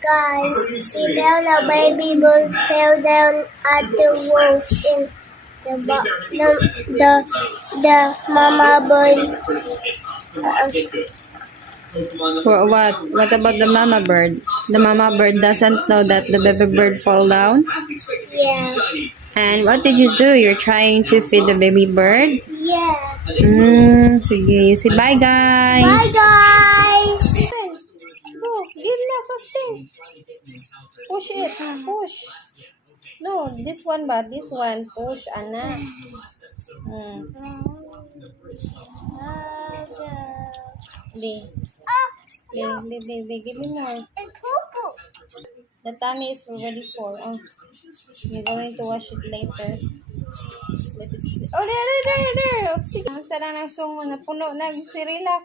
Guys, see down a baby bird fell down at the roof in the mama bird. What about the mama bird? The mama bird doesn't know that the baby bird fall down. Yeah. And what did you do? You're trying to feed the baby bird? Yeah. Sige. Say bye, guys. Bye, guys. Go. Give na faster. Push it. Push. No, this one ba? This one. Push, anak. Di. Di. Give me more. It's purple. The tummy is already full. Oh. You're going to wash it later. Let it sleep. Oh, there. Sige. Ang sarang ng sungo. Napuno na yung sirila.